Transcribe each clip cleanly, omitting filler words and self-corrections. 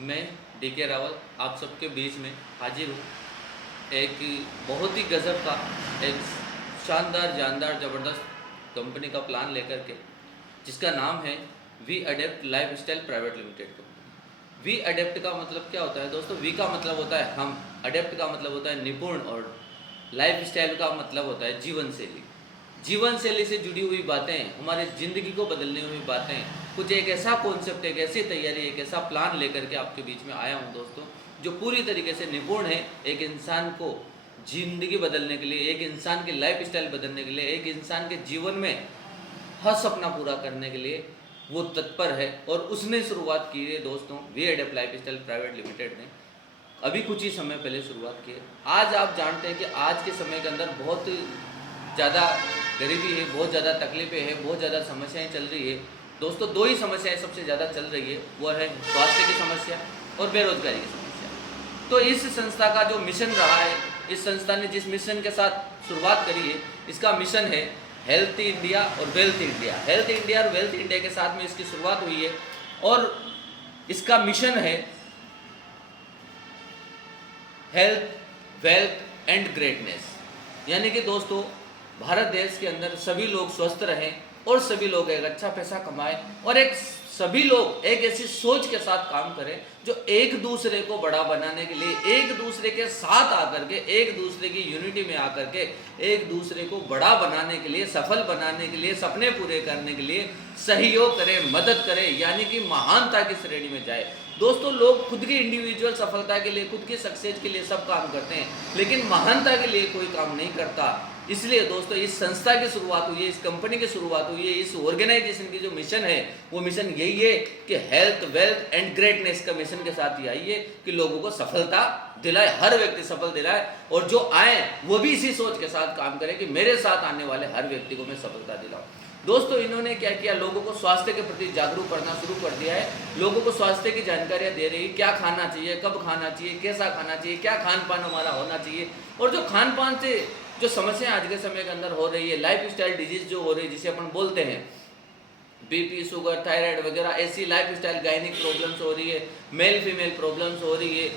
मैं डीके रावल आप सबके बीच में हाजिर हूँ। एक बहुत ही गज़ब का एक शानदार जानदार ज़बरदस्त कंपनी का प्लान लेकर के, जिसका नाम है we adept lifestyle private limited company. We adept का मतलब क्या होता है दोस्तों? वी का मतलब होता है हम, अडेप्ट का मतलब होता है निपुण, और लाइफस्टाइल का मतलब होता है जीवन शैली। जीवन शैली से जुड़ी हुई बातें, हमारे ज़िंदगी को बदलने हुई बातें, कुछ एक ऐसा कॉन्सेप्ट, एक ऐसी तैयारी, एक ऐसा प्लान लेकर के आपके बीच में आया हूँ दोस्तों, जो पूरी तरीके से निपुण है। एक इंसान को ज़िंदगी बदलने के लिए, एक इंसान की लाइफ स्टाइल बदलने के लिए, एक इंसान के जीवन में हर सपना पूरा करने के लिए वो तत्पर है, और उसने शुरुआत की है दोस्तों we adept lifestyle private limited ने। अभी कुछ ही समय पहले शुरुआत की है। आज आप जानते हैं कि आज के समय के अंदर बहुत ज़्यादा गरीबी है, बहुत ज़्यादा तकलीफ़ें हैं, बहुत ज़्यादा समस्याएं चल रही है दोस्तों। दो ही समस्याएं सबसे ज़्यादा चल रही है, वो है स्वास्थ्य की समस्या और बेरोजगारी की समस्या। तो इस संस्था का जो मिशन रहा है, इस संस्था ने जिस मिशन के साथ शुरुआत करी है, इसका मिशन है हेल्थ इंडिया और वेल्थ इंडिया। हेल्थ इंडिया और वेल्थ इंडिया के साथ में इसकी शुरुआत हुई है, और इसका मिशन है हेल्थ, वेल्थ एंड ग्रेटनेस। यानी कि दोस्तों, भारत देश के अंदर सभी लोग स्वस्थ रहें, और सभी लोग एक अच्छा पैसा कमाएं, और सभी लोग एक ऐसी सोच के साथ काम करें जो एक दूसरे को बड़ा बनाने के लिए, एक दूसरे के साथ आकर के, एक दूसरे की यूनिटी में आकर के, एक दूसरे को बड़ा बनाने के लिए, सफल बनाने के लिए, सपने पूरे करने के लिए सहयोग करें, मदद करें, यानी कि महानता की श्रेणी में जाए। दोस्तों, लोग खुद की इंडिविजुअल सफलता के लिए, खुद की सक्सेस के लिए सब काम करते हैं, लेकिन महानता के लिए कोई काम नहीं करता। इसलिए दोस्तों, इस संस्था की शुरुआत हुई है, इस कंपनी की शुरुआत हुई है, इस ऑर्गेनाइजेशन की जो मिशन है, वो मिशन यही है कि हेल्थ, वेल्थ एंड ग्रेटनेस का मिशन के साथ ही आई है कि लोगों को सफलता दिलाए, हर व्यक्ति सफल दिलाए, और जो आए वो भी इसी सोच के साथ काम करें कि मेरे साथ आने वाले हर व्यक्ति को मैं सफलता दिलाऊं। दोस्तों, इन्होंने क्या किया, लोगों को स्वास्थ्य के प्रति जागरूक करना शुरू कर दिया है। लोगों को स्वास्थ्य की जानकारियां दे रही है, क्या खाना चाहिए, कब खाना चाहिए, कैसा खाना चाहिए, क्या खान पान हमारा होना चाहिए। और जो खान पान से जो समस्याएं आज के समय के अंदर हो रही है, लाइफ स्टाइल डिजीज जो हो रही है, जिसे अपन बोलते हैं बीपी, शुगर, थायराइड वगैरह, ऐसी लाइफ स्टाइल गायनिक प्रॉब्लम्स हो रही है, मेल फीमेल प्रॉब्लम्स हो रही है,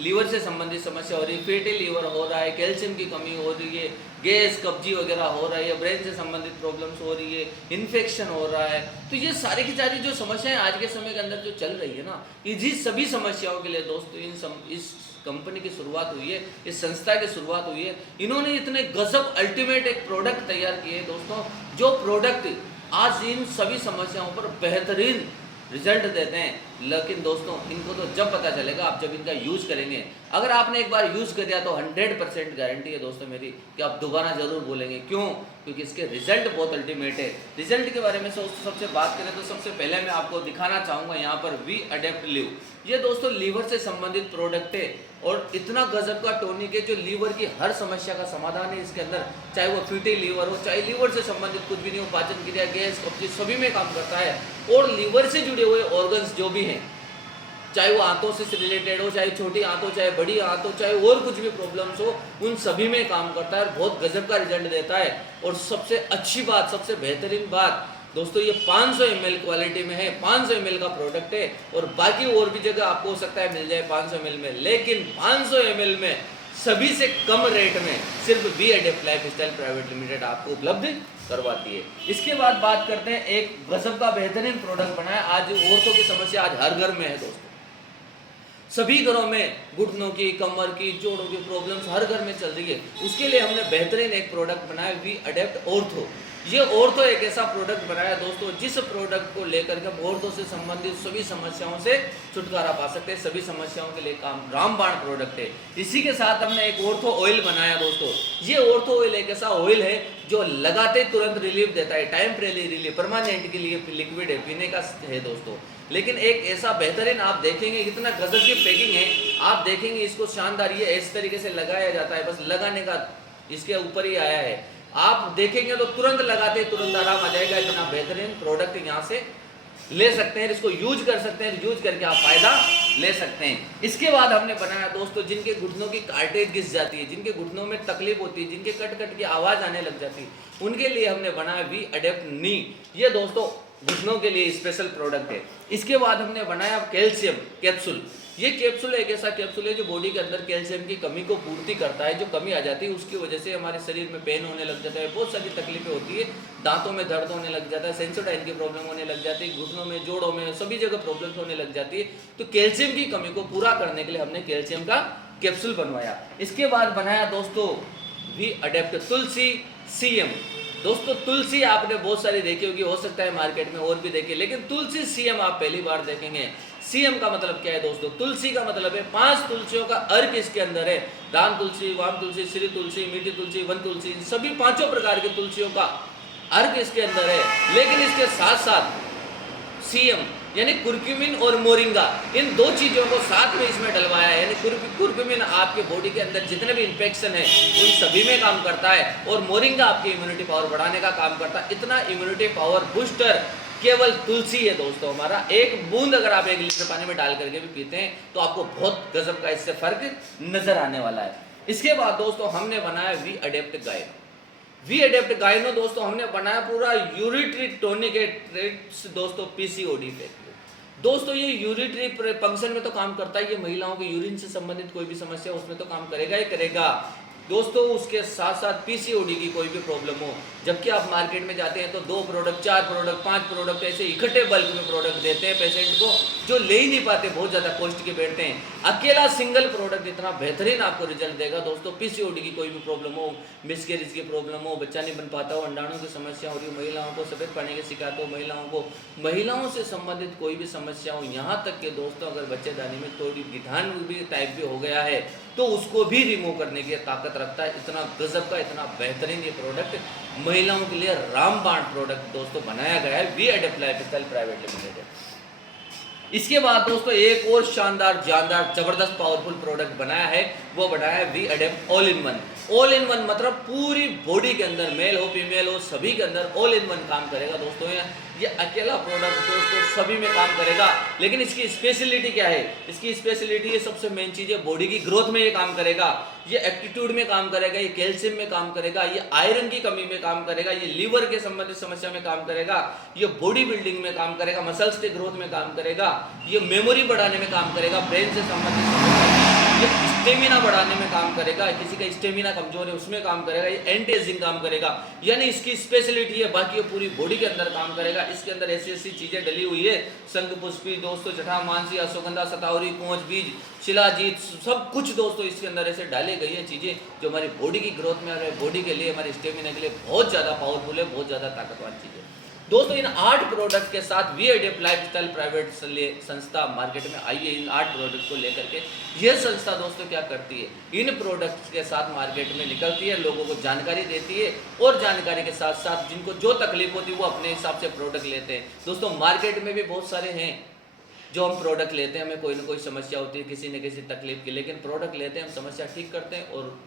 लीवर से संबंधित समस्या हो रही है, फैटी लीवर हो रहा है, कैल्शियम की कमी हो रही है, गैस कब्जी वगैरह हो रही है, ब्रेन से संबंधित प्रॉब्लम्स हो रही है, इन्फेक्शन हो रहा है। तो ये सारी की सारी जो समस्याएं आज के समय के अंदर जो चल रही है ना, ये सभी समस्याओं के लिए दोस्तों इस कंपनी की शुरुआत हुई है, इस संस्था की शुरुआत हुई है। इन्होंने इतने गजब अल्टीमेट एक प्रोडक्ट तैयार किए दोस्तों, जो प्रोडक्ट आज इन सभी समस्याओं पर बेहतरीन रिजल्ट देते हैं। लेकिन दोस्तों, इनको तो जब पता चलेगा आप जब इनका यूज़ करेंगे। अगर आपने एक बार यूज़ कर दिया तो 100% गारंटी है दोस्तों मेरी कि आप दोबारा ज़रूर बोलेंगे। क्यों? क्योंकि इसके रिजल्ट बहुत अल्टीमेट है। रिजल्ट के बारे में सबसे बात करें तो सबसे पहले मैं आपको दिखाना चाहूँगा यहाँ पर वी अडेप्ट लिव। ये दोस्तों लीवर से संबंधित प्रोडक्ट है, और इतना गजब का टॉनिक है जो लीवर की हर समस्या का समाधान है इसके अंदर। चाहे वो फैटी लीवर हो, चाहे लीवर से संबंधित कुछ भी नहीं हो, पाचन क्रिया, गैस, कब्जी, सभी में काम करता है। और लीवर से जुड़े हुए ऑर्गन्स जो भी हैं, चाहे वो आंतों से रिलेटेड हो, चाहे छोटी आंत हो, चाहे बड़ी आंत हो, चाहे और कुछ भी प्रॉब्लम्स हो, उन सभी में काम करता है और बहुत गजब का रिजल्ट देता है। और सबसे अच्छी बात, सबसे बेहतरीन बात दोस्तों, ये 500 ml क्वालिटी में है, 500 ml का प्रोडक्ट है, और बाकी और भी जगह आपको हो सकता है मिल जाए 500 ml में, लेकिन 500 ml में सभी से कम रेट में सिर्फ we adept lifestyle private limited आपको उपलब्ध करवाती है। इसके बाद बात करते हैं, एक गजब का बेहतरीन प्रोडक्ट बनाया। आज औरतों की समस्या आज हर घर में है दोस्तों, सभी घरों में घुटनों की, कमर की, जोड़ों की प्रॉब्लम्स हर घर में चल रही है। उसके लिए हमने बेहतरीन एक प्रोडक्ट बनाया, वी अडेप्ट ऑर्थो। ये ऑर्थो एक ऐसा प्रोडक्ट बनाया दोस्तों, जिस प्रोडक्ट को लेकर के ऑर्थो से संबंधित सभी समस्याओं से छुटकारा पा सकते हैं। सभी समस्याओं के लिए काम रामबाण प्रोडक्ट है। इसी के साथ हमने एक ऑर्थो ऑयल बनाया दोस्तों। ये ऑर्थो ऑयल एक ऐसा ऑयल है जो लगाते तुरंत रिलीफ देता है, टाइमरेरी रिलीफ, परमानेंट के लिए लिक्विड है, पीने का है दोस्तों। लेकिन एक ऐसा बेहतरीन, आप देखेंगे इतना गजब की पैकिंग है, आप देखेंगे इसको शानदार, ये इस तरीके से लगाया जाता है, बस लगाने का इसके ऊपर ही आया है। आप देखेंगे तो तुरंत लगाते तुरंत आराम आ जाएगा। इतना बेहतरीन प्रोडक्ट यहाँ से ले सकते हैं, इसको यूज कर सकते हैं, यूज करके आप फायदा ले सकते हैं। इसके बाद हमने बनाया दोस्तों, जिनके घुटनों की कार्टेज घिस जाती है, जिनके घुटनों में तकलीफ होती है, जिनके कट कट की आवाज आने लग जाती है, उनके लिए हमने बनाया वी अडेप्ट नी। ये दोस्तों घुटनों के लिए स्पेशल प्रोडक्ट है। इसके बाद हमने बनाया कैल्शियम कैप्सूल। ये कैप्सूल एक ऐसा कैप्सूल है जो बॉडी के अंदर कैल्शियम की कमी को पूर्ति करता है। जो कमी आ जाती है उसकी वजह से हमारे शरीर में पेन होने लग जाता है, बहुत सारी तकलीफें होती है, दांतों में दर्द होने लग जाता है, सेंसोडाइन की प्रॉब्लम होने लग जाती है, घुटनों में, जोड़ों में, सभी जगह प्रॉब्लम होने लग जाती है। तो कैल्शियम की कमी को पूरा करने के लिए हमने कैल्शियम का कैप्सूल बनवाया। इसके बाद बनाया दोस्तों वी अडेप्ट तुलसी सीएम। दोस्तों तुलसी आपने बहुत सारी देखी होगी, हो सकता है मार्केट में और भी देखी, लेकिन तुलसी सीएम आप पहली बार देखेंगे। सीएम का मतलब क्या है दोस्तों? तुलसी का मतलब है 5 तुलसियों का अर्क इसके अंदर है। राम तुलसी, वाम तुलसी, श्री तुलसी, मीठी तुलसी, वन तुलसी, सभी 5 प्रकार की तुलसियों का अर्क इसके अंदर है। लेकिन इसके साथ साथ सीएम यानी कुर्क्यूमिन और मोरिंगा, इन 2 चीजों को साथ में इसमें डलवाया है। यानी कुर्क्यूमिन आपके बॉडी के अंदर जितने भी इन्फेक्शन है उन सभी में काम करता है, और मोरिंगा आपकी इम्यूनिटी पावर बढ़ाने का काम करता है। इतना इम्यूनिटी पावर बूस्टर केवल तुलसी है दोस्तों। हमारा एक बूंद अगर आप 1 लीटर पानी में डाल करके भी पीते हैं तो आपको बहुत गजब का इससे फर्क नजर आने वाला है। इसके बाद दोस्तों हमने बनाया वी अडेप्ट गाय। वी अडेप्ट गाइनो दोस्तों हमने बनाया पूरा यूरिट्री टोनिकेट दोस्तों पीसीओडी पे। दोस्तों ये यूरिट्री फंक्शन में तो काम करता है, ये महिलाओं के यूरिन से संबंधित कोई भी समस्या उसमें तो काम करेगा ही करेगा दोस्तों। उसके साथ साथ पीसीओडी की कोई भी प्रॉब्लम हो, जबकि आप मार्केट में जाते हैं तो 2 प्रोडक्ट, 4 प्रोडक्ट, 5 प्रोडक्ट ऐसे इकट्ठे बल्क में प्रोडक्ट देते हैं पेशेंट को, जो ले ही नहीं पाते, बहुत ज़्यादा कॉस्ट के बैठते हैं। अकेला सिंगल प्रोडक्ट इतना बेहतरीन आपको रिजल्ट देगा दोस्तों। पीसीओडी की कोई भी प्रॉब्लम हो, मिसकैरेज की प्रॉब्लम हो, बच्चा नहीं बन पाता हो, अंडाणु की समस्या हो रही हो, महिलाओं को सफेद पानी की शिकायत हो, महिलाओं से संबंधित कोई भी समस्या हो, यहाँ तक कि दोस्तों अगर बच्चेदानी में थोड़ी गिठान भी टाइप भी हो गया है तो उसको भी रिमूव करने की ताकत रखता है। इतना गजब का, इतना बेहतरीन ये प्रोडक्ट महिलाओं के लिए रामबाण प्रोडक्ट दोस्तों बनाया गया है we adept lifestyle private limited. इसके बाद दोस्तों एक और शानदार, जानदार, जबरदस्त पावरफुल प्रोडक्ट बनाया है, वो बनाया है we adept all in one. All in one मतलब पूरी बॉडी के अंदर, मेल हो फीमेल हो, सभी के अंदर ऑल इन वन काम करेगा दोस्तों। ये अकेला प्रोडक्ट दोस्तों सभी में काम करेगा, लेकिन इसकी स्पेशलिटी क्या है? इसकी स्पेशलिटी ये सबसे मेन चीज है, बॉडी की ग्रोथ में ये काम करेगा, ये एप्टीट्यूड में काम करेगा, ये कैल्शियम में काम करेगा, ये आयरन की कमी में काम करेगा, ये लीवर के संबंधित समस्या में काम करेगा, ये बॉडी बिल्डिंग में काम करेगा, मसल्स के ग्रोथ में काम करेगा, ये मेमोरी बढ़ाने में काम करेगा, ब्रेन से संबंधित, ये स्टेमिना बढ़ाने में काम करेगा, किसी का स्टेमिना कमजोर है उसमें काम करेगा, ये एंटी एजिंग काम करेगा, यानी इसकी स्पेशलिटी है। बाकी ये पूरी बॉडी के अंदर काम करेगा। इसके अंदर ऐसी ऐसी चीजें डली हुई है, शंख पुष्पी दोस्तों, जटा मानसी, अश्वगंधा, सतावरी, कोंच बीज, शिलाजीत, सब कुछ दोस्तों इसके अंदर ऐसे डाली गई है चीजें जो हमारी बॉडी की ग्रोथ में, हमारी बॉडी के लिए, हमारी स्टेमिना के लिए बहुत ज्यादा पावरफुल है, बहुत ज्यादा ताकतवर चीज है दोस्तों। इन 8 प्रोडक्ट के साथ वी अडेप्ट लाइफस्टाइल प्राइवेट संस्था मार्केट में आई है। इन 8 प्रोडक्ट को लेकर के यह संस्था दोस्तों क्या करती है, इन प्रोडक्ट्स के साथ मार्केट में निकलती है, लोगों को जानकारी देती है, और जानकारी के साथ साथ जिनको जो तकलीफ होती है वो अपने हिसाब से प्रोडक्ट लेते हैं दोस्तों। मार्केट में भी बहुत सारे हैं जो हम प्रोडक्ट लेते हैं, हमें कोई ना कोई समस्या होती है किसी न किसी तकलीफ की, लेकिन प्रोडक्ट लेते हैं, हम समस्या ठीक करते हैं और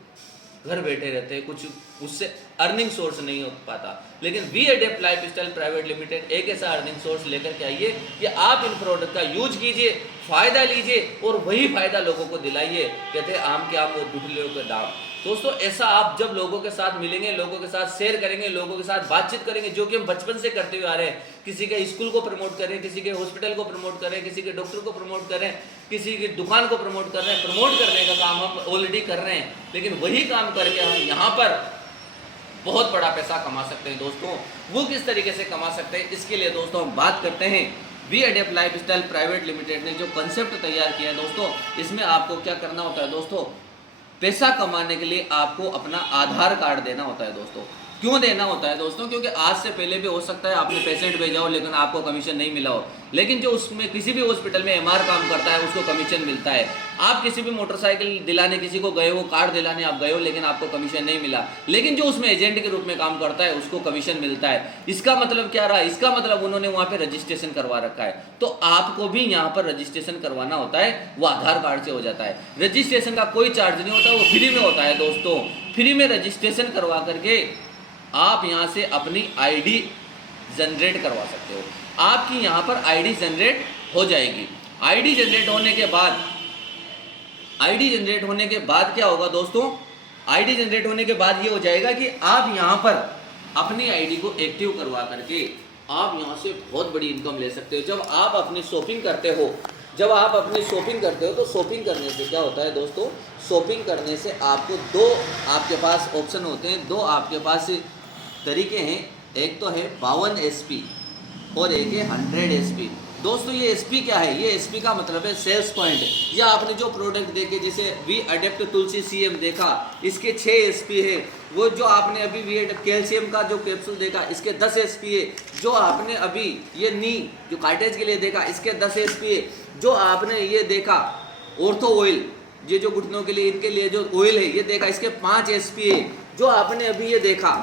घर बैठे रहते हैं, कुछ उससे अर्निंग सोर्स नहीं हो पाता। लेकिन we adept lifestyle private limited एक ऐसा अर्निंग सोर्स लेकर के आइए कि आप इन प्रोडक्ट का यूज कीजिए, फायदा लीजिए और वही फायदा लोगों को दिलाइए। कहते हैं आम के आम और गुठलियों के दाम। दोस्तों ऐसा आप जब लोगों के साथ मिलेंगे, लोगों के साथ शेयर करेंगे, लोगों के साथ बातचीत करेंगे, जो कि हम बचपन से करते हुए आ रहे हैं, किसी के स्कूल को प्रमोट करें, किसी के हॉस्पिटल को प्रमोट करें, किसी के डॉक्टर को प्रमोट करें, किसी की दुकान को प्रमोट कर रहे हैं, प्रमोट करने का काम हम ऑलरेडी कर रहे हैं, लेकिन वही काम करके हम यहाँ पर बहुत बड़ा पैसा कमा सकते हैं दोस्तों। वो किस तरीके से कमा सकते हैं, इसके लिए दोस्तों हम बात करते हैं। We adept lifestyle private limited ने जो कंसेप्ट तैयार किया है दोस्तों, इसमें आपको क्या करना होता है दोस्तों, पैसा कमाने के लिए आपको अपना आधार कार्ड देना होता है दोस्तों। क्यों देना होता है दोस्तों? क्योंकि आज से पहले भी हो सकता है आपने पेशेंट भेजा हो लेकिन आपको कमीशन नहीं मिला हो, लेकिन जो उसमें किसी भी हॉस्पिटल में एमआर काम करता है उसको कमीशन मिलता है। आप किसी भी मोटरसाइकिल दिलाने किसी को गए हो, कार दिलाने आप गए हो, लेकिन आपको कमीशन नहीं मिला, लेकिन जो उसमें एजेंट के रूप में काम करता है उसको कमीशन मिलता है। इसका मतलब क्या रहा? इसका मतलब उन्होंने वहाँ पे रजिस्ट्रेशन करवा रखा है, तो आपको भी यहाँ पर रजिस्ट्रेशन करवाना होता है, वो आधार कार्ड से हो जाता है। रजिस्ट्रेशन का कोई चार्ज नहीं होता, वो फ्री में होता है दोस्तों। फ्री में रजिस्ट्रेशन करवा करके आप यहाँ से अपनी आईडी जनरेट करवा सकते हो। आपकी यहाँ पर आईडी जनरेट हो जाएगी। आईडी जनरेट होने के बाद क्या होगा दोस्तों? आईडी जनरेट होने के बाद ये हो जाएगा कि आप यहाँ पर अपनी आईडी को एक्टिव करवा करके आप यहाँ से बहुत बड़ी इनकम ले सकते हो। जब आप अपनी शॉपिंग करते हो, जब आप अपनी शॉपिंग करते हो तो शॉपिंग करने से क्या होता है दोस्तों, शॉपिंग करने से आपको दो आपके पास ऑप्शन होते हैं, दो आपके पास तरीके हैं। एक तो है 52 SP और एक है 100 SP। दोस्तों ये SP क्या है, ये SP का मतलब है सेल्स पॉइंट। या आपने जो प्रोडक्ट देखे, जैसे वी अडेप्ट तुलसी CM देखा, इसके 6 SP है। वो जो आपने अभी वी अडेप्ट कैल्शियम का जो कैप्सूल देखा, इसके 10 SP है। जो आपने अभी ये नी जो कार्टेज के लिए देखा, इसके 10 SP है। जो आपने ये देखा ऑर्थो ऑयल, ये जो घुटनों के लिए इनके लिए जो ऑयल है ये देखा, इसके 5 SP है। जो आपने अभी ये देखा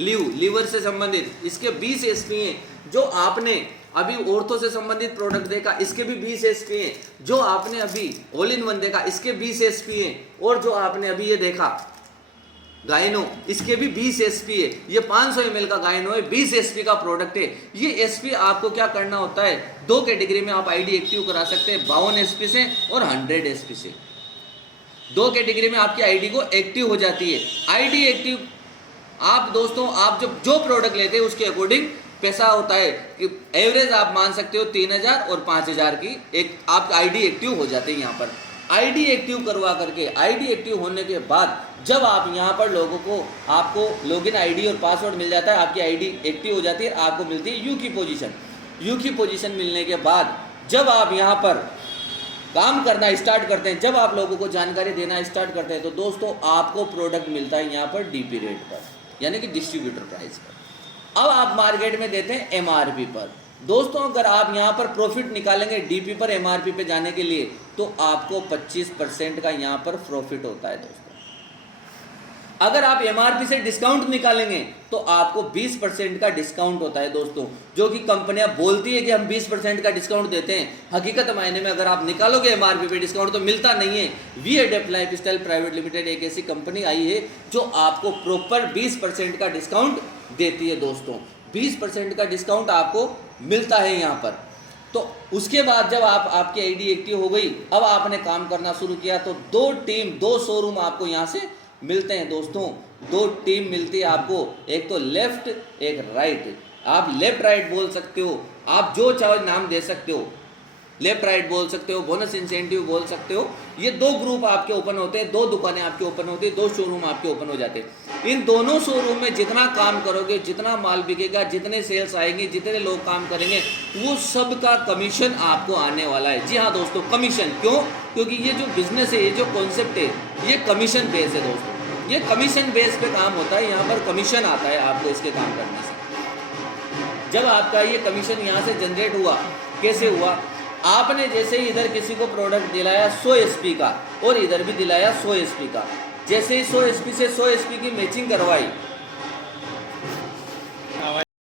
लीवर से संबंधित, इसके 20 SP हैं। जो आपने अभी ऑर्थो से संबंधित प्रोडक्ट देखा, इसके भी 20 SP हैं। जो आपने अभी ऑल इन वन देखा, इसके 20 SP हैं। और जो आपने अभी ये देखा गायनो, इसके भी 20 SP है। ये 500 ml का गायनो है, 20 SP का प्रोडक्ट है। ये SP आपको क्या करना होता है, दो कैटेगरी में आप आईडी एक्टिव करा सकते हैं, 52 SP से और 100 SP से। दो कैटेगरी में आपकी आईडी को एक्टिव हो जाती है। आईडी एक्टिव आप दोस्तों, आप जब जो प्रोडक्ट लेते हैं उसके अकॉर्डिंग पैसा होता है कि एवरेज आप मान सकते हो 3000 और 5000 की एक आपका आईडी एक्टिव हो जाते हैं। यहाँ पर आईडी एक्टिव करवा करके, आईडी एक्टिव होने के बाद जब आप यहाँ पर लोगों को आपको लॉगिन आईडी और पासवर्ड मिल जाता है, आपकी आईडी एक्टिव हो जाती है, आपको मिलती है यू की पोजीशन। यू की पोजीशन मिलने के बाद जब आप यहाँ पर काम करना स्टार्ट करते हैं, जब आप लोगों को जानकारी देना स्टार्ट करते हैं, तो दोस्तों आपको प्रोडक्ट मिलता है यहाँ पर डीपी रेट पर, यानी कि डिस्ट्रीब्यूटर प्राइस पर। अब आप मार्केट में देते हैं MRP पर। दोस्तों अगर आप यहाँ पर प्रॉफिट निकालेंगे डीपी पर MRP पे जाने के लिए, तो आपको 25% का यहाँ पर प्रॉफिट होता है दोस्तों। अगर आप MRP से डिस्काउंट निकालेंगे तो आपको 20% का डिस्काउंट होता है दोस्तों, जो कि कंपनियां बोलती है कि हम 20% का डिस्काउंट देते हैं। हकीकत मायने में अगर आप निकालोगे MRP पे डिस्काउंट तो मिलता नहीं है। We adept lifestyle private limited एक ऐसी कंपनी आई है जो आपको प्रॉपर 20% का डिस्काउंट देती है दोस्तों। 20% का डिस्काउंट आपको मिलता है यहाँ पर। तो उसके बाद जब आपकी आईडी एक्टिव हो गई, अब आपने काम करना शुरू किया, तो दो शोरूम आपको यहाँ से मिलते हैं दोस्तों। दो टीम मिलती है आपको, एक तो लेफ्ट एक राइट। आप लेफ्ट राइट बोल सकते हो, आप जो चाहो नाम दे सकते हो, लेफ्ट राइट बोल सकते हो, बोनस इंसेंटिव बोल सकते हो। ये दो ग्रुप आपके ओपन होते हैं, दो दुकानें आपके ओपन होती है, दो शोरूम आपके ओपन हो जाते हैं। इन दोनों शोरूम में जितना काम करोगे, जितना माल बिकेगा, जितने सेल्स आएंगे, जितने लोग काम करेंगे, वो सब का कमीशन आपको आने वाला है। जी हाँ दोस्तों, कमीशन। क्यों? क्योंकि ये जो बिजनेस है, ये जो कॉन्सेप्ट है, ये कमीशन बेस है दोस्तों। ये कमीशन बेस पे काम होता है, यहाँ पर कमीशन आता है आपको इसके काम करने से। जब आपका ये कमीशन यहाँ से जनरेट हुआ, कैसे हुआ? आपने जैसे ही इधर किसी को प्रोडक्ट दिलाया 100 SP का और इधर भी दिलाया 100 SP का, जैसे ही 100 SP से 100 SP की मैचिंग करवाई,